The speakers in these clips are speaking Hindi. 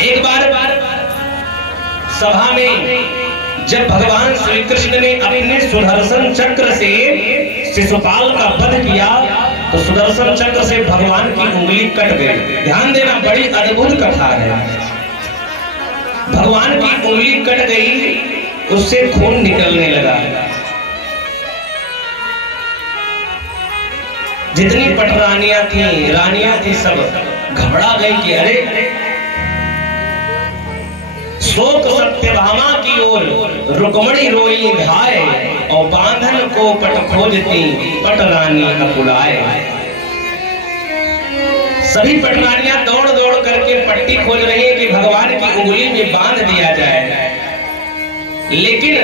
एक बार सभा में जब भगवान श्री कृष्ण ने अपने सुदर्शन चक्र से शिशुपाल का वध किया तो सुदर्शन चक्र से भगवान की उंगली कट गई। ध्यान देना, बड़ी अद्भुत कथा है। भगवान की उंगली कट गई, उससे खून निकलने लगा। जितनी पटरानियां थी, रानियां थी, सब घबरा गई कि अरे शोक सत्यभामा की ओर रुक्मणी रोई धाय और बांधन को पट खोजती पटरानी अकुलाए। सभी पटरानियां दौड़ दौड़ करके पट्टी खोज रही है कि भगवान की उंगली में बांध दिया जाए। लेकिन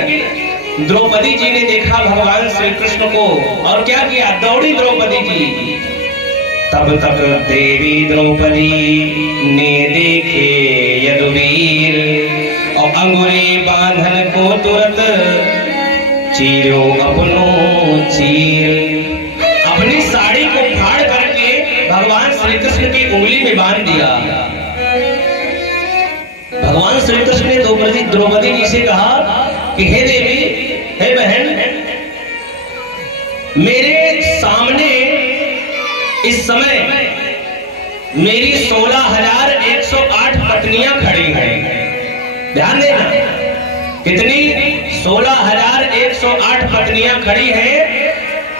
द्रौपदी जी ने देखा भगवान श्री कृष्ण को और क्या किया, दौड़ी द्रौपदी जी। तब तक देवी द्रौपदी ने देखे यदुवीर और अंगुरी बांधन को तुरंत चीरो अपनो चीर। अपनी साड़ी को फाड़ करके भगवान श्री कृष्ण की उंगली में बांध दिया। भगवान श्री कृष्ण ने द्रौपदी जी से कहा कि हे देवी, हे बहन, मेरे सामने इस समय मेरी 16,108 पत्नियां खड़ी हैं। ध्यान देना, कितनी? 16,108 पत्नियां खड़ी हैं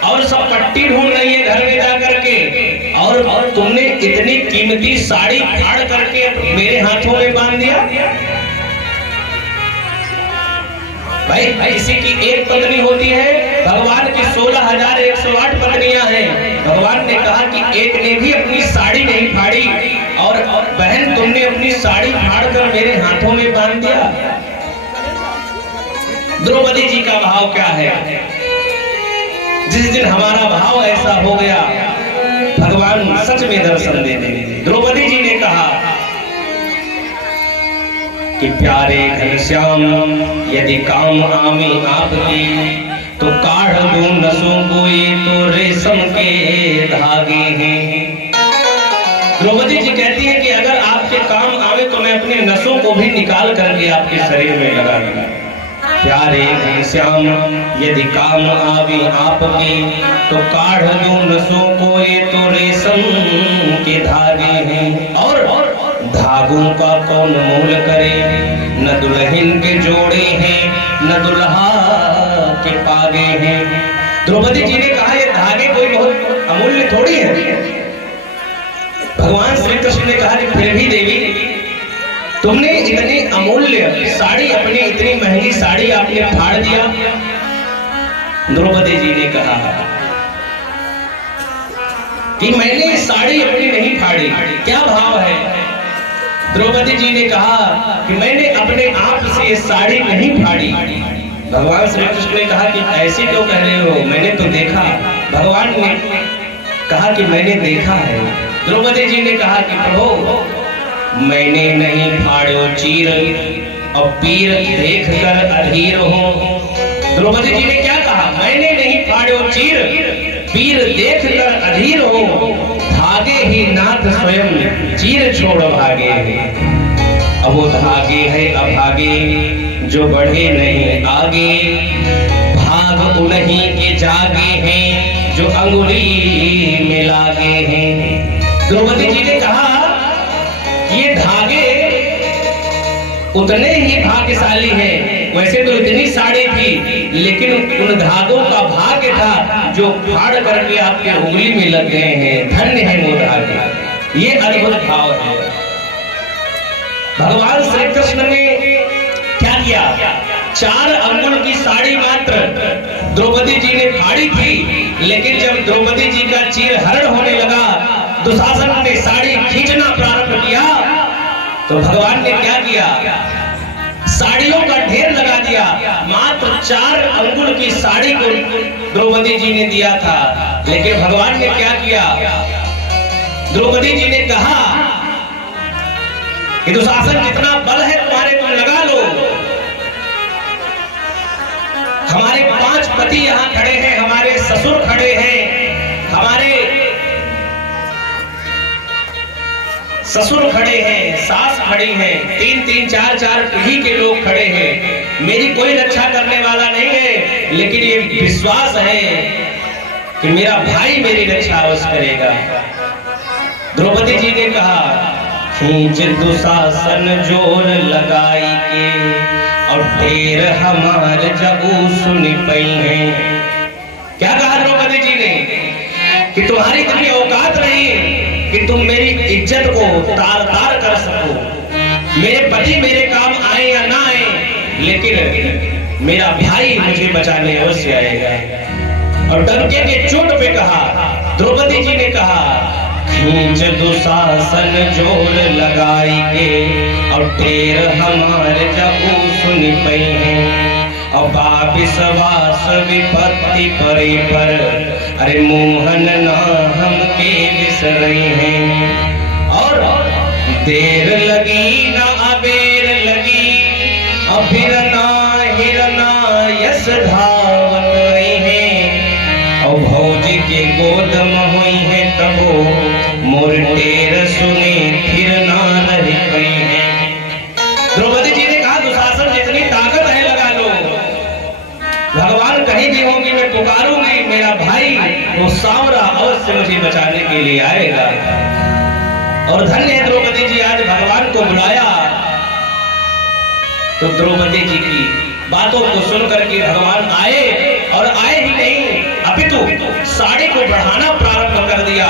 और सब पट्टी ढूंढ रही है घर में जाकर के। और तुमने इतनी कीमती साड़ी फाड़ करके मेरे हाथों में बांध दिया। भाई किसी की एक पत्नी होती है, भगवान की 16,108 पत्नियां हैं। भगवान ने कहा कि एक ने भी अपनी साड़ी नहीं फाड़ी और बहन तुमने अपनी साड़ी फाड़कर मेरे हाथों में बांध दिया। द्रौपदी जी का भाव क्या है? जिस दिन हमारा भाव ऐसा हो गया, भगवान सच में दर्शन दे देंगे। द्रौपदी जी ने कहा कि प्यारे घनश्याम, यदि काम आवे आपके तो काढ़ दूं नसों को, ये तो रेशम के धागे हैं। द्रौपदी जी कहती है कि अगर आपके काम आवे तो मैं अपने नसों को भी निकाल करके आपके शरीर में लगा दूंगा। प्यारे घनश्याम, यदि काम आवे आपके तो काढ़ दूं नसों को, ये तो रेशम के धागे हैं। और धागों का कौन मोल करे, न दुल्हन के जोड़े हैं न दुल्हा के पागे हैं। द्रौपदी जी ने कहा ये धागे कोई बहुत अमूल्य थोड़ी है। भगवान श्री कृष्ण ने कहा कि फिर भी देवी, तुमने इतनी अमूल्य साड़ी, अपनी इतनी महंगी साड़ी आपने फाड़ दिया। द्रौपदी जी ने कहा कि मैंने ये साड़ी अपनी नहीं फाड़ी। क्या भाव है? द्रौपदी जी ने कहा कि मैंने अपने आप से ये साड़ी नहीं फाड़ी। भगवान श्री कृष्ण ने कहा कि ऐसे क्यों कह रहे हो, मैंने तो देखा। भगवान ने कहा कि मैंने देखा है। द्रौपदी जी ने कहा कि प्रभु, मैंने नहीं फाड़ो चीर और पीर देख कर अधीर हो। द्रौपदी जी ने क्या कहा? मैंने नहीं फाड़ो चीर, पीर देख कर अधीर हो। धागे ही नाथ स्वयं चीर छोड़ भागे। अब वो धागे है अभागे जो बढ़े नहीं आगे, भाग उन्हीं के जागे हैं जो अंगुली में लागे हैं। द्रौपदी जी ने कहा ये धागे उतने ही भाग्यशाली हैं। वैसे तो इतनी साड़ी थी, लेकिन उन धागों का भाग्य था जो फाड़ करके आपके उंगली में लग गए हैं। धन्य है वो धागे। ये अद्भुत भाव है। भगवान श्री कृष्ण ने क्या किया? 4 अंगुल की साड़ी मात्र द्रौपदी जी ने फाड़ी थी, लेकिन जब द्रौपदी जी का चीर हरण होने लगा, दुशासन ने साड़ी खींचना प्रारंभ किया, तो भगवान ने क्या किया? साड़ियों का ढेर लगा दिया। मात्र 4 अंगुल की साड़ी को द्रौपदी जी ने दिया था, लेकिन भगवान ने क्या किया? द्रौपदी जी ने कहा कि दुशासन जितना बल है तुम्हारे, तुम लगा लो। हमारे 5 पति यहाँ खड़े हैं, हमारे ससुर खड़े हैं, हमारे ससुर खड़े हैं, सास खड़ी है, 3-3, 4-4 पीढ़ी के लोग खड़े हैं। मेरी कोई रक्षा करने वाला नहीं है, लेकिन ये विश्वास है कि मेरा भाई मेरी रक्षा अवश्य करेगा। द्रौपदी जी ने कहा, खींच दुशासन जोर लगाई के और ढेर हमार जबू सुन पई है। क्या कहा द्रौपदी जी ने कि तुम्हारी इतनी औकात नहीं कि तुम मेरी इज्जत को तार-तार कर सको। मेरे पति मेरे काम आए या ना आए, लेकिन मेरा भाई मुझे बचाने अवश्य आएगा। और डंके के चोट पे कहा, द्रौपदी जी ने कहा, खींच दुशासन जोर लगाई के और ढेर हमारे जबू सुन पई है। और विश्वास विपत्ति परे पर, अरे मोहन ना हम के विसरे हैं। और देर लगी ना अबेर लगी, फिर ना हिरना यश धावत रही है। और भौजी के गोद में हुई है तबो मोर ढेर सुने फिर ना रह गई है। द्रौपदी जी ने कहा, दुशासन जितनी ताकत है लगा लो, भगवान कहीं भी होंगी मैं पुकारूंगी, मेरा भाई वो सांवरा अवश्य मुझे बचाने के लिए आएगा। और धन्य है द्रौपदी जी, आज भगवान को बुलाया तो द्रौपदी जी की बातों को सुनकर के भगवान आए, और आए ही नहीं अपितु साड़ी को बढ़ाना प्रारंभ कर दिया।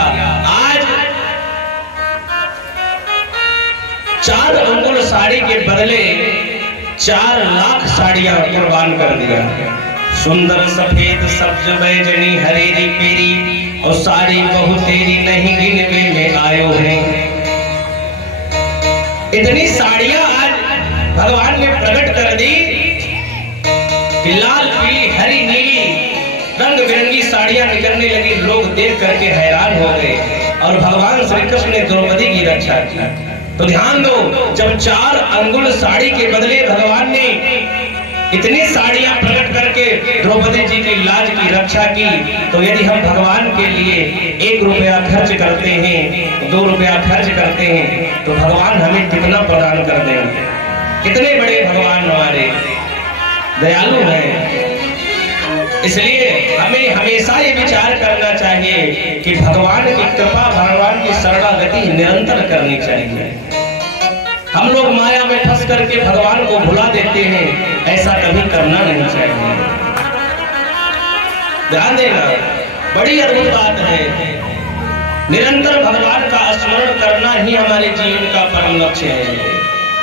आज 4 अंगुल साड़ी के बदले 4 लाख साड़ियां कुर्बान कर दिया। सुंदर सफेद सब्ज बैजनी हरेरी पेरी, और साड़ी बहु तेरी नहीं गिनवे में आयो है। इतनी साड़ियां आज भगवान ने प्रकट कर दी कि लाल पीली हरी नीली रंग बिरंगी साड़ियां निकलने लगी। लोग देख करके हैरान हो गए, और भगवान श्री कृष्ण ने द्रौपदी की रक्षा की। तो ध्यान दो, जब 4 अंगुल साड़ी के बदले भगवान ने इतनी साड़ियां प्रकट करके द्रौपदी जी की लाज की रक्षा की, तो यदि हम भगवान के लिए 1 रुपया खर्च करते हैं, 2 रुपया खर्च करते हैं, तो भगवान हमें कितना प्रदान कर देंगे। कितने बड़े भगवान हमारे दयालु हैं। इसलिए हमें हमेशा ये विचार करना चाहिए कि भगवान की कृपा, भगवान की शरणागति निरंतर करनी चाहिए। हम लोग माया में फंस करके भगवान को भुला देते हैं, ऐसा कभी करना नहीं चाहिए। ध्यान देना, बड़ी अद्भुत बात है। निरंतर भगवान का स्मरण करना ही हमारे जीवन का परम लक्ष्य है।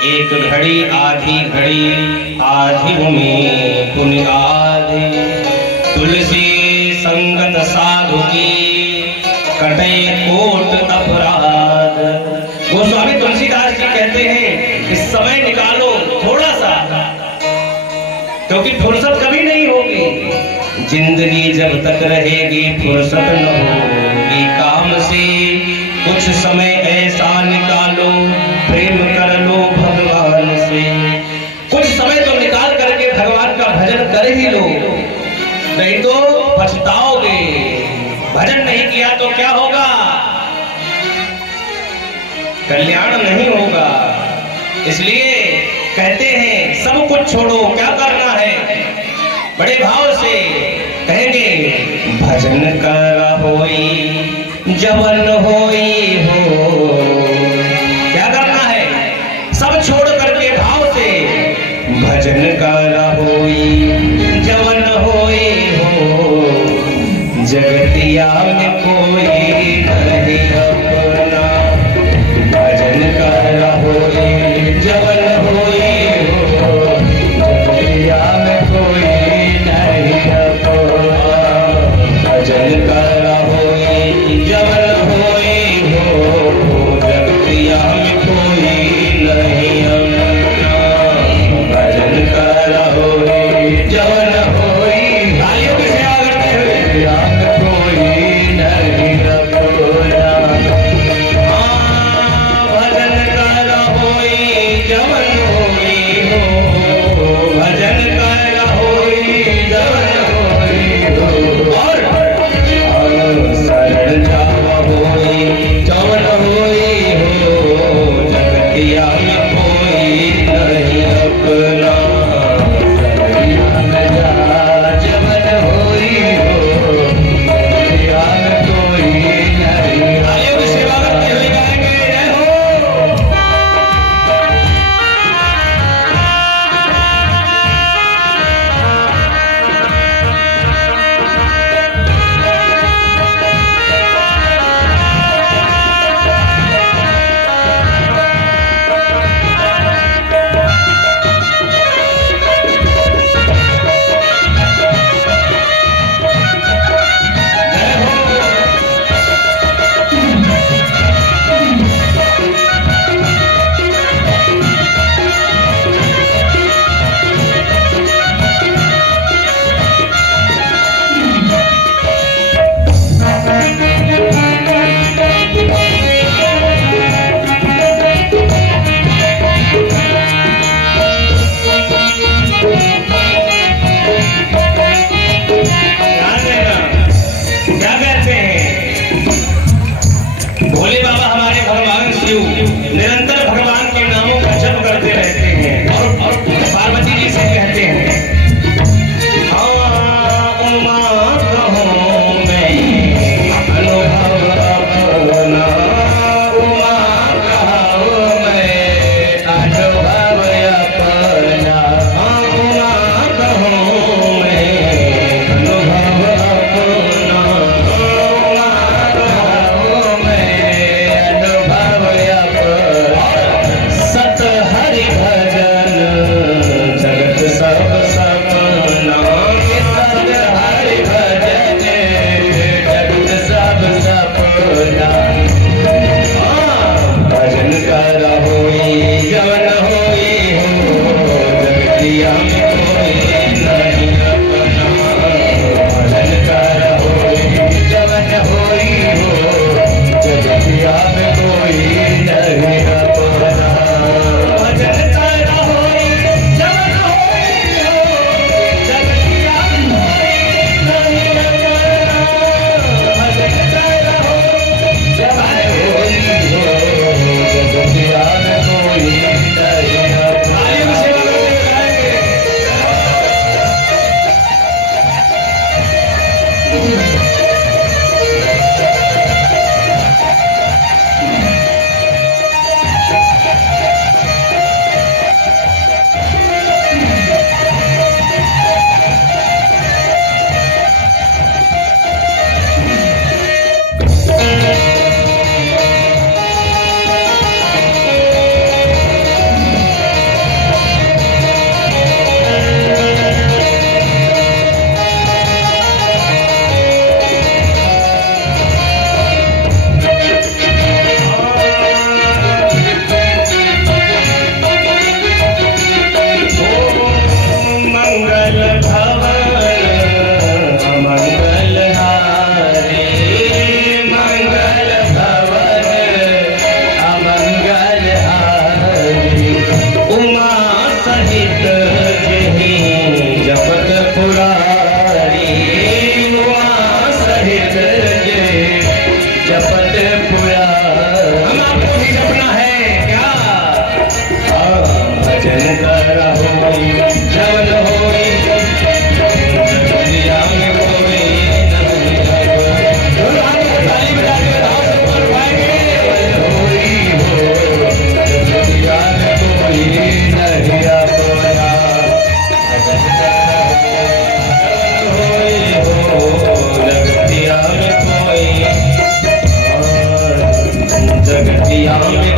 एक घड़ी आधी घड़ी आधी में पुण्य आधी, तुलसी संगत साधु की कटे कोट अपराध। गोस्वामी तुलसीदास जी कहते हैं कि समय निकालो थोड़ा सा, क्योंकि फुर्सत कभी नहीं होगी। जिंदगी जब तक रहेगी फुर्सत न होगी काम से। कुछ समय ऐसा निकालो प्रेम कर लो भगवान से। कुछ समय तो निकाल करके भगवान का भजन कर ही लो, नहीं तो पछताओगे। भजन नहीं किया तो क्या होगा? कल्याण नहीं होगा। इसलिए कहते हैं सब कुछ छोड़ो, क्या करना है? बड़े भाव से कहेंगे, भजन कर होई जवन होई हो। क्या करना है? सब छोड़ करके भाव से भजन कर होई जवन होई हो। जगतिया में कोई नहीं अपना, भजन कर होई जवन होई हो। जगतिया में कोई नहीं अपना, भजन कर होई जवन होई हो। जगतिया में कोई नहीं अपना, भजन कर होई जवन होई। तालियों के से आगे कोई नहीं अपना, भजन कर होई जवन होई हो। भजन कर होई जवन होई हो। और शरण जावा होई जवन होई हो। जगतिया में कोई नहीं अपना, जगतिया में जा जवन होई हो, जगतिया में कोई नहीं। आइए उस सेवा करते हुए गाएंगे जय हो। भोले बाबा हमारे भगवान शिव निरंतर भगवान के नामों का जप करते रहते हैं और पार्वती जी से कहते हैं, हाँ उमा कहूँ मैं अनुभव अपना, उमा कहूँ मैं अनुभव अपना, हाँ उमा कहूँ मैं अनुभव अपना, सत हरि भजन जगत सब सपना, सत हरि भजन जगत सब सपना, भजन कर होई जवन होई हो, जगतिया में कोई नहीं अपना, भजन कर होई जवन होई हो, जगतिया में कोई नहीं अपना, भजन कर होई जवन होई हो, जगतिया में कोई नहीं अपना, भजन कर होई जवन होई हो, जगतिया में कोई नहीं अपना। आइए सेवा करते गाएंगे। मंगल भवन मंगल हारी, मंगल भवन अमंगल हारी, उमा सहित जही जपत पुरारी, उमा सहित जही जपत पुरारी। हम आपको ही जपना है क्या? भजन कर होई जवन होई, जगतिया में कोई नहीं अपना, ताली बजा के धाम से ऊपर उठाएंगे, होई हो जगतिया में कोई नहीं अपना, भजन कर होई हो जगतिया में कोई, जगतिया में